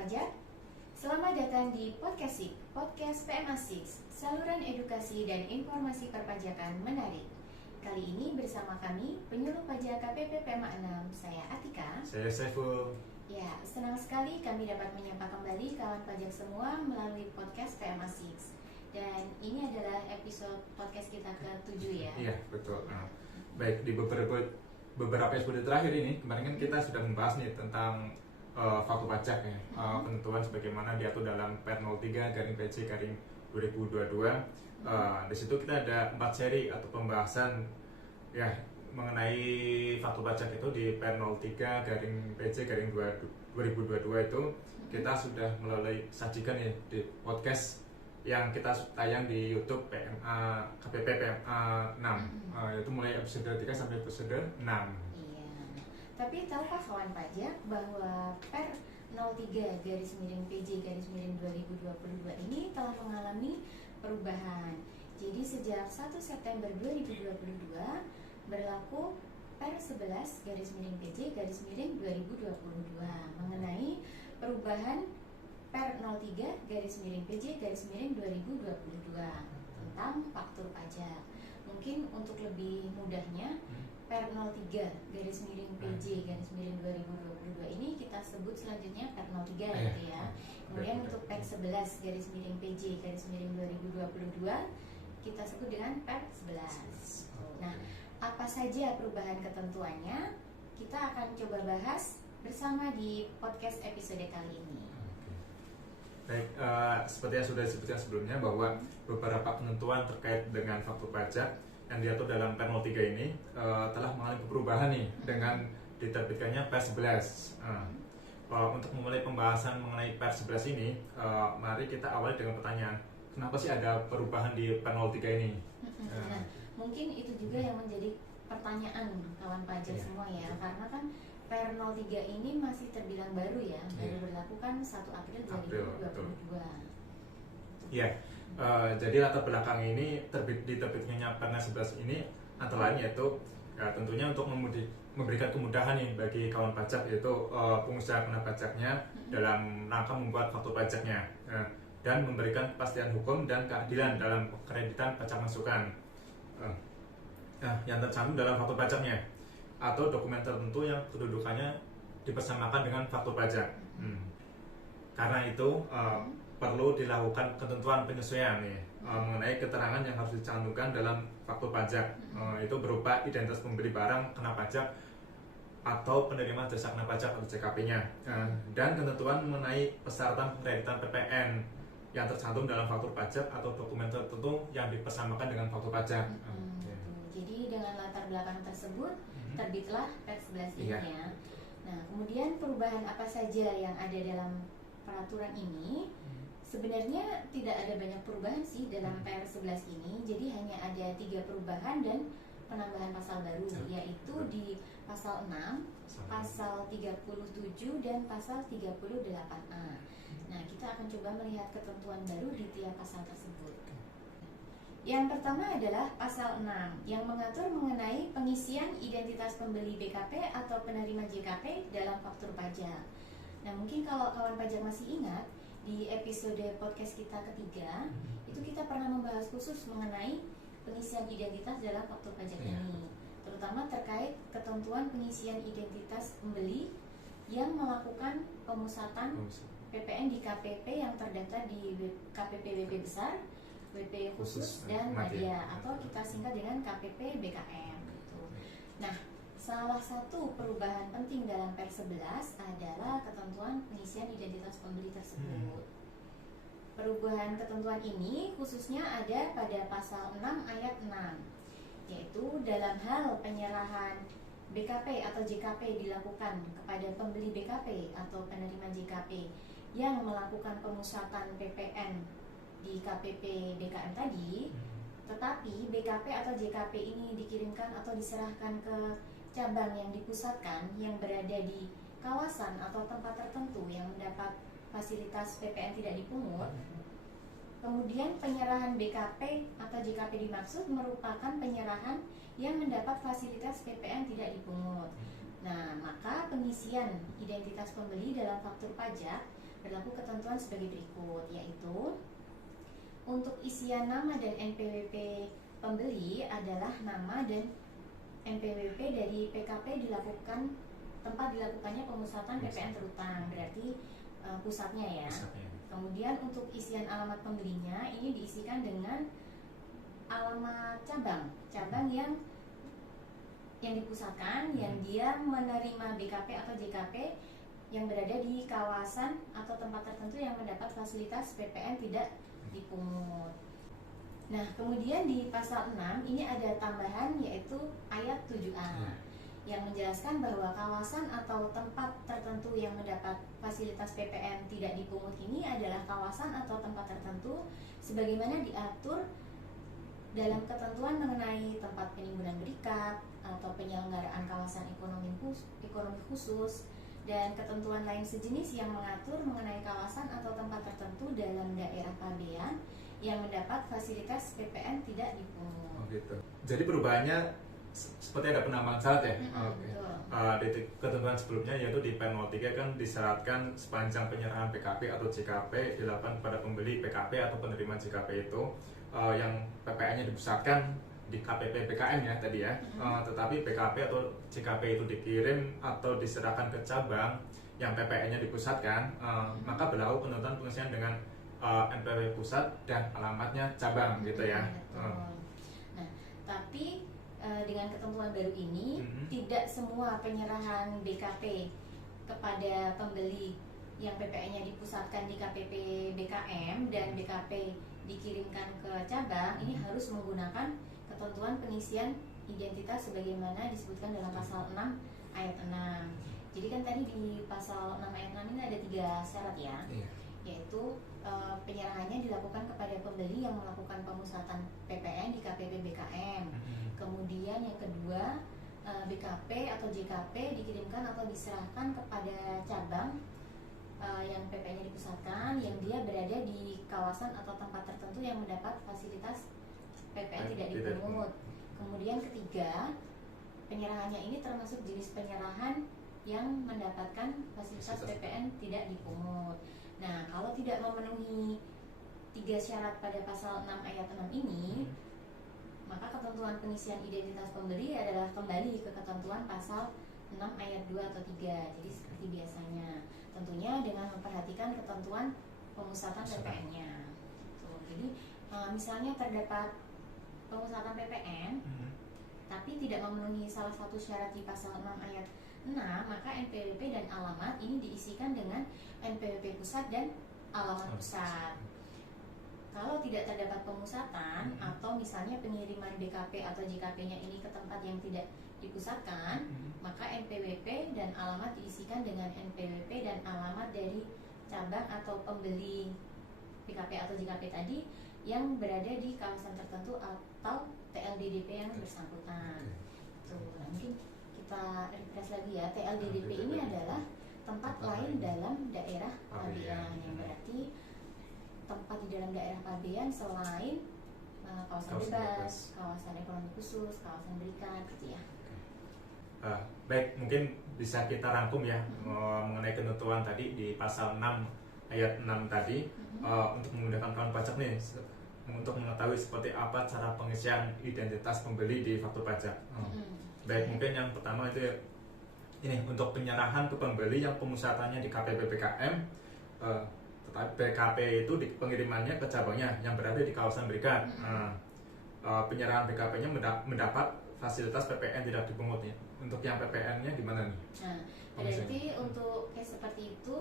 pajak. Selamat datang di Podcast PMA6, saluran edukasi dan informasi perpajakan menarik. Kali ini bersama kami, penyuluh pajak KPP PMA 6, saya Atika. Saya Saiful. Ya, senang sekali kami dapat menyapa kembali kawan pajak semua melalui Podcast PMA6. Dan ini adalah episode podcast kita ke-7 ya. Iya, betul. Baik, di beberapa episode terakhir ini, kemarin kan kita sudah membahas nih tentang faktur pajak ya, penentuan sebagaimana diatur dalam Per 03/PC/2022. Di situ kita ada 4 seri atau pembahasan ya mengenai faktur pajak itu di Per 03/PC/2022 itu kita sudah melalui sajikan ya di podcast yang kita tayang di YouTube PMA KPP PMA 6, itu mulai episode 3 sampai episode 6. Tapi tahukah kawan pajak bahwa Per 03/PJ/2022 ini telah mengalami perubahan. Jadi sejak 1 September 2022 berlaku Per 11/PJ/2022 mengenai perubahan Per 03/PJ/2022 tentang faktur pajak. Mungkin untuk lebih mudahnya Per 03/PJ/2022 ini kita sebut selanjutnya Per 03 gitu ya. Kemudian untuk Per 11/PJ/2022 kita sebut dengan Per 11. Nah, apa saja perubahan ketentuannya? Kita akan coba bahas bersama di podcast episode kali ini. Baik, seperti yang sudah disebutkan sebelumnya bahwa beberapa ketentuan terkait dengan faktur pajak yang diatur dalam Per 03 ini telah mengalami perubahan nih dengan diterbitkannya Per 11. Untuk memulai pembahasan mengenai Per 11 ini, mari kita awali dengan pertanyaan, kenapa sih ada perubahan di Per 03 ini? Nah, mungkin itu juga yang menjadi pertanyaan kawan pajak semua ya, karena kan Per 03 ini masih terbilang baru ya, baru berlaku kan 1 April 2022. Iya, jadi latar belakang ini diterbitkannya Per 11 ini antara lain yaitu tentunya untuk memberikan kemudahan nih bagi kawan pajak, yaitu pengusaha kena pajaknya dalam rangka membuat faktur pajaknya, dan memberikan kepastian hukum dan keadilan dalam kreditan pajak masukan yang tercantum dalam faktur pajaknya atau dokumen tertentu yang kedudukannya dipersamakan dengan faktur pajak. Karena itu perlu dilakukan ketentuan penyesuaian nih mengenai keterangan yang harus dicantumkan dalam faktur pajak. Itu berupa identitas pembeli barang kena pajak atau penerima jasa kena pajak atau JKP-nya, dan ketentuan mengenai persyaratan kreditan PPN yang tercantum dalam faktur pajak atau dokumen tertentu yang dipersamakan dengan faktur pajak. Jadi dengan latar belakang tersebut terbitlah Per 11 ini ya. Nah, kemudian perubahan apa saja yang ada dalam peraturan ini? Sebenarnya tidak ada banyak perubahan sih dalam Per 11 ini. Jadi hanya ada 3 perubahan dan penambahan pasal baru, yaitu di pasal 6, pasal 37 dan pasal 38A. Nah, kita akan coba melihat ketentuan baru di tiap pasal tersebut. Yang pertama adalah pasal 6 yang mengatur mengenai pengisian identitas pembeli BKP atau penerima JKP dalam faktur pajak. Nah, mungkin kalau kawan pajak masih ingat, di episode podcast kita ketiga itu kita pernah membahas khusus mengenai pengisian identitas dalam faktur pajak ini, terutama terkait ketentuan pengisian identitas pembeli yang melakukan pemusatan PPN di KPP yang terdaftar di KPP WP besar, WP khusus dan Madya, atau kita singkat dengan KPP BKM gitu. Nah, salah satu perubahan penting dalam Per 11 adalah ketentuan pengisian identitas pembeli tersebut. Perubahan ketentuan ini khususnya ada pada pasal 6 ayat 6, yaitu dalam hal penyerahan BKP atau JKP dilakukan kepada pembeli BKP atau penerima JKP yang melakukan pemusatan PPN di KPP BKM tadi, tetapi BKP atau JKP ini dikirimkan atau diserahkan ke cabang yang dipusatkan yang berada di kawasan atau tempat tertentu yang mendapat fasilitas PPN tidak dipungut. Kemudian penyerahan BKP atau JKP dimaksud merupakan penyerahan yang mendapat fasilitas PPN tidak dipungut. Nah, maka pengisian identitas pembeli dalam faktur pajak berlaku ketentuan sebagai berikut, yaitu untuk isian nama dan NPWP pembeli adalah nama dan NPWP dari PKP dilakukan tempat dilakukannya pemusatan PPN terutang, berarti pusatnya ya. Kemudian untuk isian alamat pembelinya ini diisikan dengan alamat cabang yang dipusatkan, yang dia menerima BKP atau JKP yang berada di kawasan atau tempat tertentu yang mendapat fasilitas PPN tidak dipungut. Nah, kemudian di pasal 6 ini ada tambahan yaitu ayat 7A yang menjelaskan bahwa kawasan atau tempat tertentu yang mendapat fasilitas PPN tidak dipungut ini adalah kawasan atau tempat tertentu sebagaimana diatur dalam ketentuan mengenai tempat penimbunan berikat atau penyelenggaraan kawasan ekonomi khusus dan ketentuan lain sejenis yang mengatur mengenai kawasan atau tempat tertentu dalam daerah pabean yang mendapat fasilitas PPN tidak dipungut. Oh gitu. Jadi perubahannya seperti ada penambahan syarat ya. Di ketentuan sebelumnya yaitu di PN 03 kan disyaratkan sepanjang penyerahan PKP atau JKP dilakukan kepada pembeli PKP atau penerima JKP itu yang PPN-nya dipusatkan di KPP BKM ya tadi ya. Tetapi PKP atau JKP itu dikirim atau diserahkan ke cabang yang PPN-nya dipusatkan, maka berlaku ketentuan pengisian dengan NPWP pusat dan alamatnya cabang gitu ya. Nah, tapi dengan ketentuan baru ini tidak semua penyerahan BKP kepada pembeli yang PPN-nya dipusatkan di KPP BKM dan BKP dikirimkan ke cabang ini harus menggunakan ketentuan pengisian identitas sebagaimana disebutkan dalam pasal 6 ayat 6. Jadi kan tadi di pasal 6 ayat 6 ini ada 3 syarat ya. Yaitu penyerahannya dilakukan kepada pembeli yang melakukan pemusatan PPN di KPP BKM. Kemudian yang kedua, BKP atau JKP dikirimkan atau diserahkan kepada cabang yang PPN-nya dipusatkan, yang dia berada di kawasan atau tempat tertentu yang mendapat fasilitas PPN tidak dipungut. Kemudian ketiga, penyerahannya ini termasuk jenis penyerahan yang mendapatkan fasilitas PPN tidak dipungut. Nah, kalau tidak memenuhi 3 syarat pada pasal 6 ayat 6 ini, maka ketentuan pengisian identitas pembeli adalah kembali ke ketentuan pasal 6 ayat 2 atau 3. Jadi seperti biasanya, tentunya dengan memperhatikan ketentuan pemusatan PPN-nya. Jadi misalnya terdapat pemusatan PPN tapi tidak memenuhi salah satu syarat di pasal 6 ayat 6, maka NPWP dan alamat ini diisikan dengan NPWP pusat dan alamat pusat. Kalau tidak terdapat pemusatan atau misalnya pengiriman BKP atau JKP-nya ini ke tempat yang tidak dipusatkan, maka NPWP dan alamat diisikan dengan NPWP dan alamat dari cabang atau pembeli BKP atau JKP tadi yang berada di kawasan tertentu atau TLDDP yang bersangkutan. Nah, mungkin kita refresh lagi ya. TLDDP ini adalah tempat lain dalam daerah pabean, yang berarti tempat di dalam daerah pabean selain kawasan bebas, kawasan ekonomi khusus, kawasan berikat gitu ya. Baik, mungkin bisa kita rangkum ya mengenai ketentuan tadi di pasal 6 ayat 6 tadi untuk menggunakan kawan pajak nih untuk mengetahui seperti apa cara pengisian identitas pembeli di faktur pajak. Baik, mungkin yang pertama itu ini untuk penyerahan ke pembeli yang pemusatannya di KPP BKM, tetapi BKP itu di pengirimannya ke cabangnya yang berada di kawasan berikat. Penyerahan BKP-nya mendapat fasilitas PPN tidak dipungut ya. Untuk yang PPN-nya di mana nih? Nah, berarti untuk case seperti itu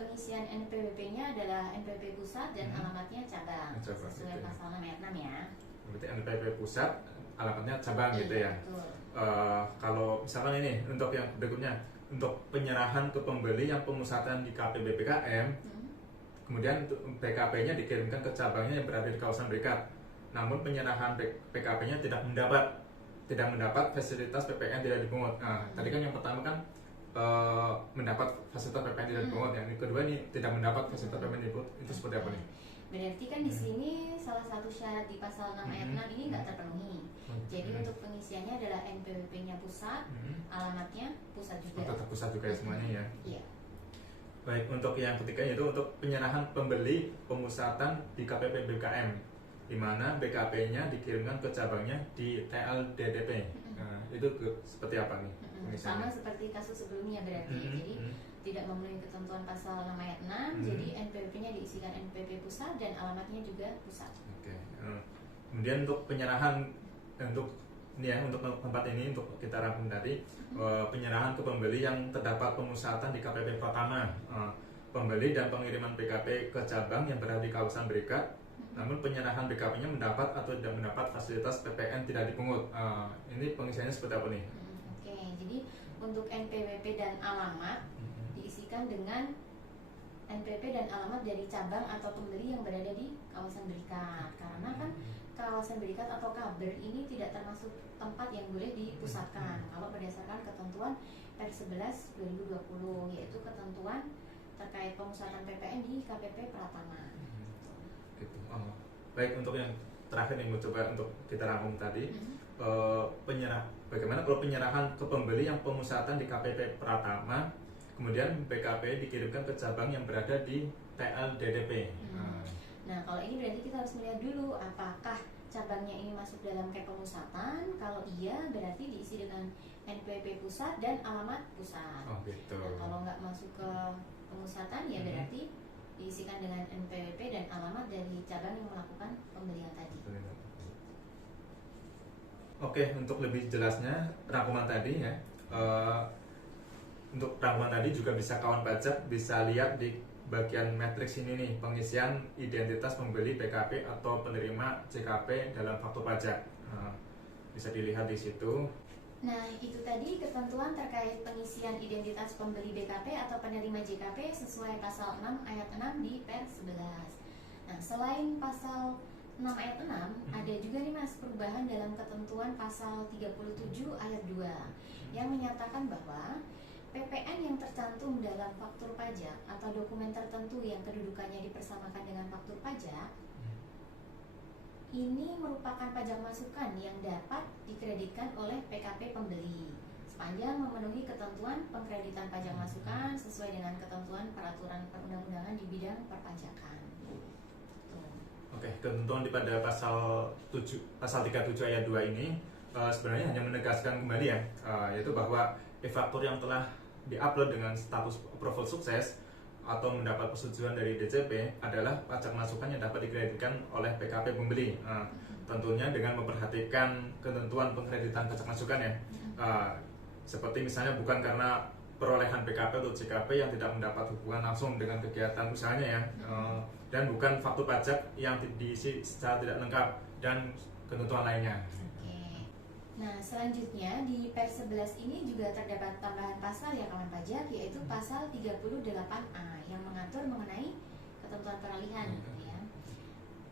pengisian NPWP-nya adalah NPWP pusat dan alamatnya cabang sesuai pasal 6 ayat 6 ya. Berarti NPWP pusat, alamatnya cabang gitu ya. Kalau misalkan ini untuk yang berikutnya, untuk penyerahan ke pembeli yang pemusatan di KPP BKM, kemudian BKP-nya dikirimkan ke cabangnya yang berada di kawasan berikat. Namun penyerahan BKP-nya tidak mendapat fasilitas PPN tidak dipungut. Tadi kan yang pertama kan mendapat fasilitas PPN tidak dipungut, yang kedua ini tidak mendapat fasilitas PPN dipungut. Itu seperti apa nih? Berarti kan di sini salah satu syarat di pasal 6 ayat 6 ini nggak terpenuhi. Jadi untuk pengisiannya adalah NPWP-nya pusat, alamatnya pusat juga. Tetap pusat juga ya semuanya ya. Iya. Baik, untuk yang ketiga yaitu untuk penyerahan pembeli pemusatan di KPP BKM, di mana BKP-nya dikirimkan ke cabangnya di TLDDP. Nah, itu seperti apa nih? Sama seperti kasus sebelumnya berarti. Jadi tidak memenuhi ketentuan pasal 6 ayat 6, jadi NPWP-nya diisikan NPWP pusat dan alamatnya juga pusat. Oke. Kemudian untuk penyerahan untuk ini ya, untuk tempat ini untuk kita rangkum tadi, penyerahan ke pembeli yang terdapat pemusatan di KPP pertama, pembeli dan pengiriman BKP ke cabang yang berada di kawasan berikat, namun penyerahan BKP-nya mendapat atau tidak mendapat fasilitas PPN tidak dipungut. Ini pengisiannya seperti apa nih? Oke, jadi untuk NPWP dan alamat diisikan dengan NPWP dan alamat dari cabang atau pembeli yang berada di kawasan berikat, karena kan kawasan berikat atau kaber ini tidak termasuk tempat yang boleh dipusatkan kalau berdasarkan ketentuan Per 11 2020, yaitu ketentuan terkait pemusatan PPN di KPP Pratama. Gitu. Baik, untuk yang terakhir nih coba untuk kita rangkum tadi, bagaimana kalau penyerahan ke pembeli yang pemusatan di KPP Pratama, kemudian BKP dikirimkan ke cabang yang berada di TLDDP. Nah, kalau ini berarti kita harus melihat dulu apakah cabangnya ini masuk dalam KEP pemusatan. Kalau iya, berarti diisi dengan NPWP pusat dan alamat pusat. Oh, gitu. Nah, kalau nggak masuk ke pemusatan, ya berarti diisikan dengan NPWP dan alamat dari cabang yang melakukan pembelian tadi. Oke, untuk lebih jelasnya rangkuman tadi ya. Untuk rangkuman tadi juga bisa kawan pajak bisa lihat di bagian matriks ini nih, pengisian identitas pembeli BKP atau penerima JKP dalam faktur pajak. Bisa dilihat di situ. Nah, itu tadi ketentuan terkait pengisian identitas pembeli BKP atau penerima JKP sesuai pasal 6 ayat 6 di Per 11. Nah, selain pasal 6 ayat 6, ada juga nih Mas perubahan dalam ketentuan pasal 37 ayat 2 yang menyatakan bahwa PPN yang tercantum dalam faktur pajak atau dokumen tertentu yang kedudukannya dipersamakan dengan faktur pajak ini merupakan pajak masukan yang dapat dikreditkan oleh PKP pembeli sepanjang memenuhi ketentuan pengkreditan pajak masukan sesuai dengan ketentuan peraturan perundang-undangan di bidang perpajakan. Oke, ketentuan di pada pasal 37 ayat 2 ini sebenarnya hanya menegaskan kembali ya, yaitu bahwa e-faktur yang telah diupload dengan status approval sukses atau mendapat persetujuan dari DJP adalah pajak masukan yang dapat dikreditkan oleh PKP pembeli. Tentunya dengan memperhatikan ketentuan pengkreditan pajak masukan ya. Seperti misalnya bukan karena perolehan PKP atau JKP yang tidak mendapat hubungan langsung dengan kegiatan usahanya ya, dan bukan faktur pajak yang diisi secara tidak lengkap dan ketentuan lainnya. Nah, selanjutnya di Per 11 ini juga terdapat tambahan pasal ya kawan pajak, yaitu pasal 38A yang mengatur mengenai ketentuan peralihan ya.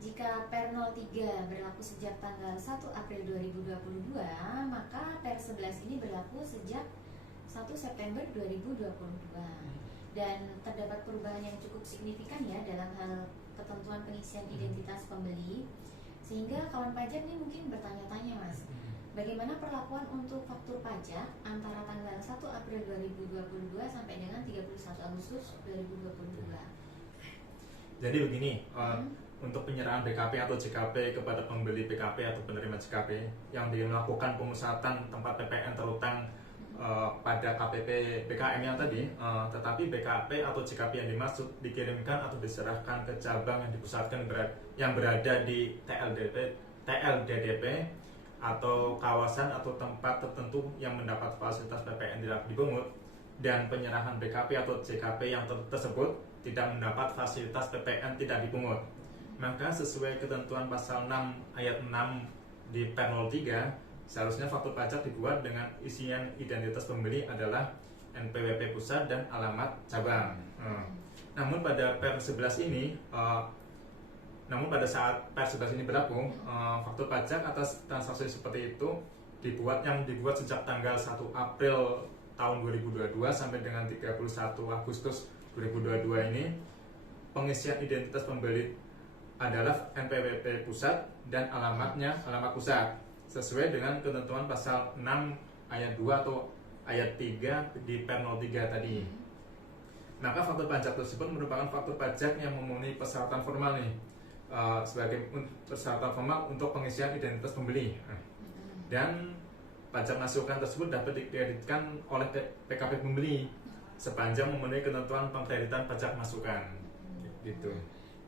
Jika Per 03 berlaku sejak tanggal 1 April 2022, maka Per 11 ini berlaku sejak 1 September 2022. Dan terdapat perubahan yang cukup signifikan ya dalam hal ketentuan pengisian identitas pembeli, sehingga kawan pajak nih mungkin bertanya-tanya Mas, bagaimana perlakuan untuk faktur pajak antara tanggal 1 April 2022 sampai dengan 31 Agustus 2022? Jadi begini, untuk penyerahan BKP atau JKP kepada pembeli BKP atau penerima JKP yang melakukan pemusatan tempat PPN terutang pada KPP BKM yang tadi, tetapi BKP atau JKP yang dimaksud dikirimkan atau diserahkan ke cabang yang dipusatkan yang berada di TLDDP atau kawasan atau tempat tertentu yang mendapat fasilitas PPN tidak dipungut, dan penyerahan BKP atau JKP yang tersebut tidak mendapat fasilitas PPN tidak dipungut, maka sesuai ketentuan pasal 6 ayat 6 di Per 03, seharusnya faktur pajak dibuat dengan isian identitas pembeli adalah NPWP pusat dan alamat cabang. Namun pada Per 11 ini Namun pada saat Per 11 ini berlaku, faktur pajak atas transaksi seperti itu dibuat sejak tanggal 1 April tahun 2022 sampai dengan 31 Agustus 2022 ini, pengisian identitas pembeli adalah NPWP pusat dan alamatnya alamat pusat sesuai dengan ketentuan pasal 6 ayat 2 atau ayat 3 di Per 03 tadi. Maka faktur pajak tersebut merupakan faktur pajak yang memenuhi persyaratan formal nih, sebagai persyaratan formal untuk pengisian identitas pembeli. Dan pajak masukan tersebut dapat dikreditkan oleh PKP pembeli sepanjang memenuhi ketentuan pengkreditan pajak masukan. Gitu.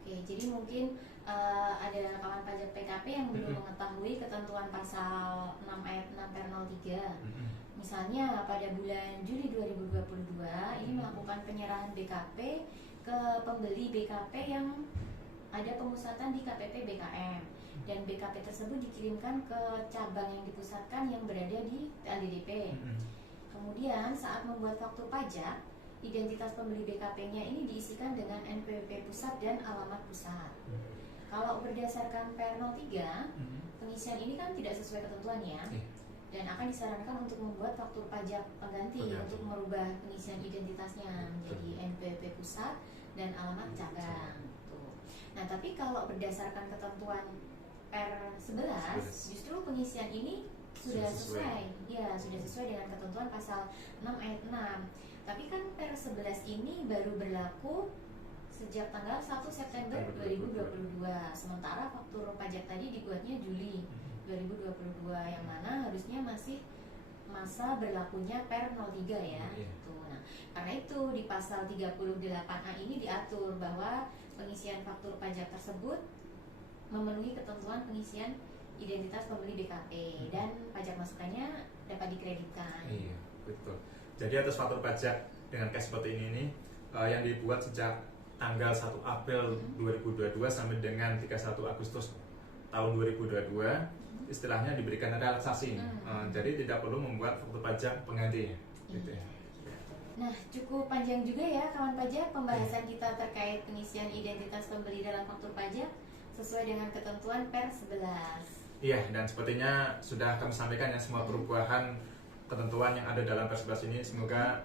Oke, jadi mungkin ada kawan pajak PKP yang belum mengetahui ketentuan pasal 6 ayat 6 per 03. Misalnya pada bulan Juli 2022 ini melakukan penyerahan BKP ke pembeli BKP yang ada pemusatan di KPP BKM, dan BKP tersebut dikirimkan ke cabang yang dipusatkan yang berada di LDDP. Kemudian saat membuat faktur pajak, identitas pembeli BKP-nya ini diisikan dengan NPWP pusat dan alamat pusat. Kalau berdasarkan Per 03, pengisian ini kan tidak sesuai ketentuan ya, dan akan disarankan untuk membuat faktur pajak pengganti untuk merubah pengisian identitasnya menjadi NPWP pusat dan alamat cabang. Nah, tapi kalau berdasarkan ketentuan Per 11, justru pengisian ini sudah sesuai. Ya, sudah sesuai dengan ketentuan pasal 6 ayat 6. Tapi kan Per 11 ini baru berlaku sejak tanggal 1 September 2022. Sementara faktur pajak tadi dibuatnya Juli 2022, yang mana harusnya masih masa berlakunya Per 03 ya. Nah, karena itu di pasal 38A ini diatur bahwa pengisian faktur pajak tersebut memenuhi ketentuan pengisian identitas pembeli BKP dan pajak masukannya dapat dikreditkan. Iya, betul. Jadi atas faktur pajak dengan cash seperti ini yang dibuat sejak tanggal 1 April 2022 sampai dengan 31 Agustus tahun 2022 istilahnya diberikan relaksasi. Jadi tidak perlu membuat faktur pajak pengganti. Gitu ya. Nah, cukup panjang juga ya kawan pajak pembahasan kita terkait pengisian identitas pembeli dalam faktur pajak sesuai dengan ketentuan Per 11. Iya, dan sepertinya sudah kami sampaikan ya semua perubahan ketentuan yang ada dalam Per 11 ini. Semoga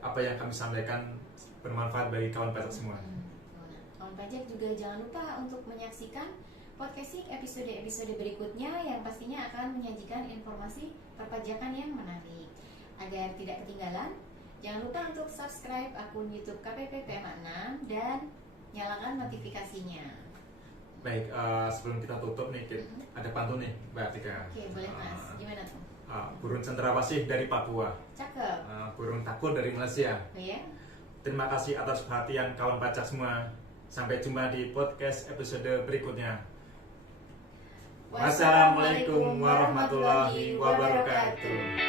apa yang kami sampaikan bermanfaat bagi kawan pajak semua. Nah, kawan pajak juga jangan lupa untuk menyaksikan podcast episode-episode berikutnya yang pastinya akan menyajikan informasi perpajakan yang menarik. Agar tidak ketinggalan, jangan lupa untuk subscribe akun YouTube KPP PMA 6 dan nyalakan notifikasinya. Baik, sebelum kita tutup nih, ada pantun nih, Mbak Tika. Oke, boleh Mas. Gimana tuh? Burung cendrawasih dari Papua. Cakep. Burung takut dari Malaysia. Oh ya? Terima kasih atas perhatian kawan pajak semua. Sampai jumpa di podcast episode berikutnya. Wassalamualaikum warahmatullahi wabarakatuh.